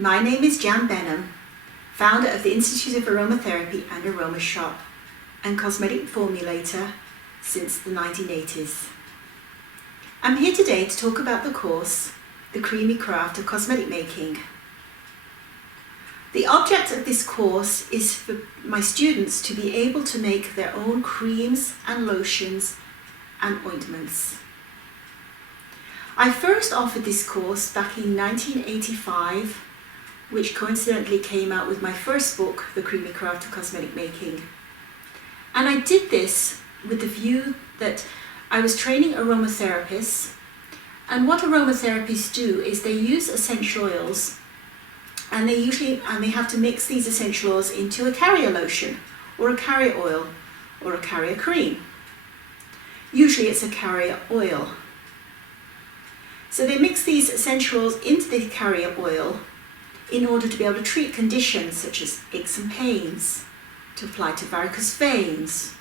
My name is Jan Benham, founder of the Institute of Aromatherapy and Aroma Shop, and cosmetic formulator since the 1980s. I'm here today to talk about the course, The Creamy Craft of Cosmetic Making. The object of this course is for my students to be able to make their own creams and lotions and ointments. I first offered this course back in 1985, which coincidentally came out with my first book, The Creamy Craft of Cosmetic Making. And I did this with the view that I was training aromatherapists, and what aromatherapists do is they use essential oils, and they have to mix these essential oils into a carrier lotion or a carrier oil or a carrier cream. Usually it's a carrier oil. So they mix these essential oils into the carrier oil in order to be able to treat conditions such as aches and pains, to apply to varicose veins,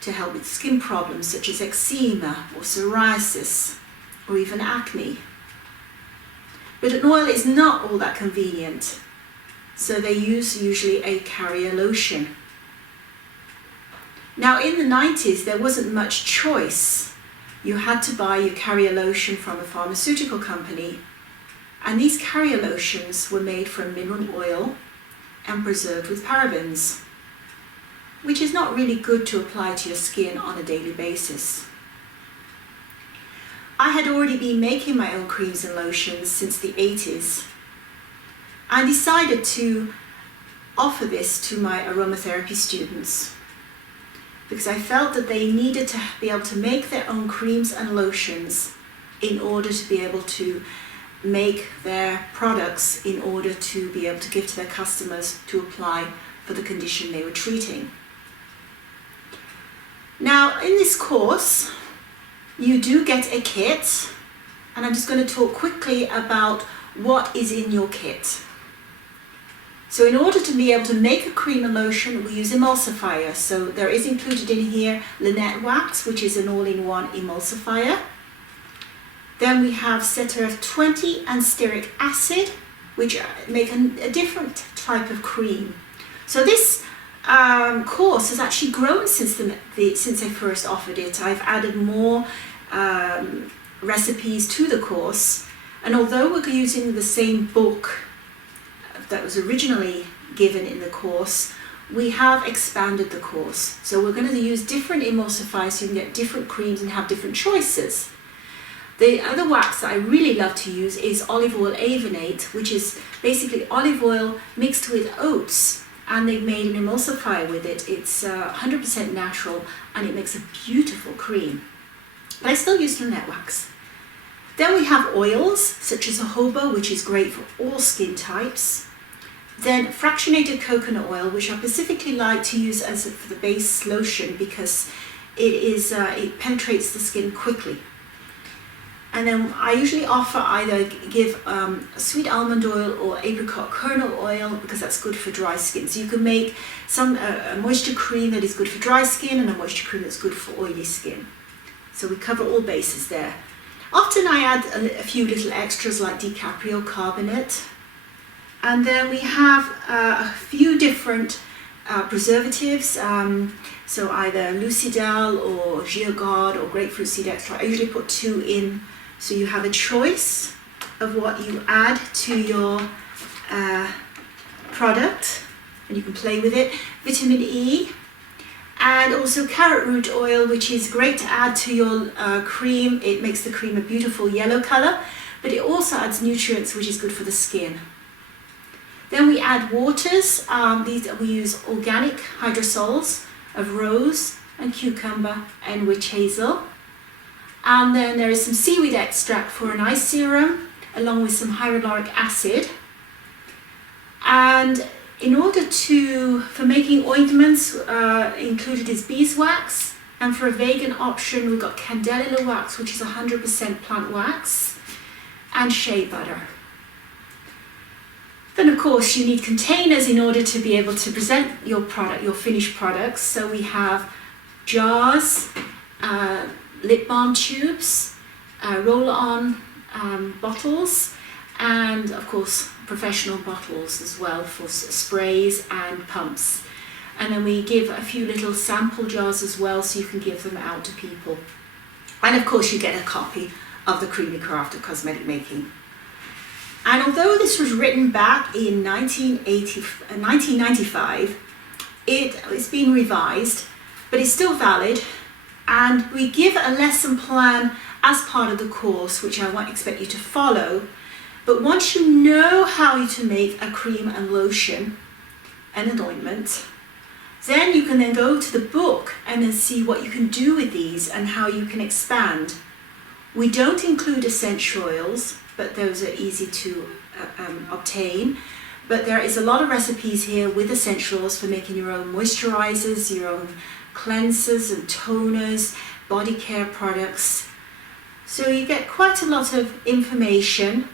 to help with skin problems such as eczema or psoriasis or even acne. But an oil is not all that convenient, so they use usually a carrier lotion. Now in the 90s there wasn't much choice. You had to buy your carrier lotion from a pharmaceutical company, and these carrier lotions were made from mineral oil and preserved with parabens, which is not really good to apply to your skin on a daily basis. I had already been making my own creams and lotions since the 80s. I decided to offer this to my aromatherapy students because I felt that they needed to be able to make their own creams and lotions in order to be able to make their products in order to be able to give to their customers to apply for the condition they were treating. Now in this course you do get a kit, and I'm just going to talk quickly about what is in your kit. So in order to be able to make a cream and lotion, we use emulsifier. So there is included in here linnet wax, which is an all-in-one emulsifier. Then we have Ceteareth 20 and stearic acid, which make a different type of cream. So this course has actually grown since I first offered it. I've added more recipes to the course, and although we're using the same book that was originally given in the course, we have expanded the course. So we're going to use different emulsifiers so you can get different creams and have different choices. The other wax that I really love to use is OliveOil Avenate, which is basically olive oil mixed with oats, and they've made an emulsifier with it. It's 100% natural and it makes a beautiful cream. But I still use linnet wax. Then we have oils such as jojoba, which is great for all skin types. Then fractionated coconut oil, which I specifically like to use as for the base lotion because it penetrates the skin quickly. And then I usually give sweet almond oil or apricot kernel oil because that's good for dry skin. So you can make a moisture cream that is good for dry skin and a moisture cream that's good for oily skin. So we cover all bases there. Often I add a few little extras like DiCaprio carbonate. And then we have a few different preservatives. So either Lucidal or Giogod or grapefruit seed extract. I usually put 2 in. So you have a choice of what you add to your product, and you can play with it. Vitamin E, and also carrot root oil, which is great to add to your cream. It makes the cream a beautiful yellow color, but it also adds nutrients, which is good for the skin. Then we add waters. We use organic hydrosols of rose and cucumber and witch hazel. And then there is some seaweed extract for an eye serum, along with some hyaluronic acid. And in order for making ointments, included is beeswax. And for a vegan option, we've got Candelilla wax, which is 100% plant wax, and shea butter. Then of course you need containers in order to be able to present your product, your finished products. So we have jars, lip balm tubes, roll-on bottles, and of course professional bottles as well for sprays and pumps. And then we give a few little sample jars as well, so you can give them out to people. And of course you get a copy of the Creamy Craft of Cosmetic Making. And although this was written back in 1995, it's been revised, but it's still valid. And we give a lesson plan as part of the course, which I won't expect you to follow. But once you know how to make a cream and lotion and an ointment, then you can then go to the book and then see what you can do with these and how you can expand. We don't include essential oils, but those are easy to obtain. But there is a lot of recipes here with essential oils for making your own moisturizers, your own cleansers and toners, body care products. So you get quite a lot of information,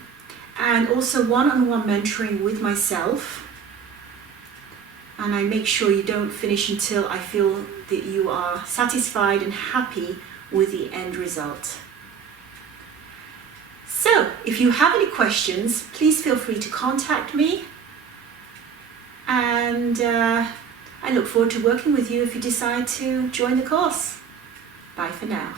and also one-on-one mentoring with myself. And I make sure you don't finish until I feel that you are satisfied and happy with the end result. So if you have any questions, please feel free to contact me. And I look forward to working with you if you decide to join the course. Bye for now.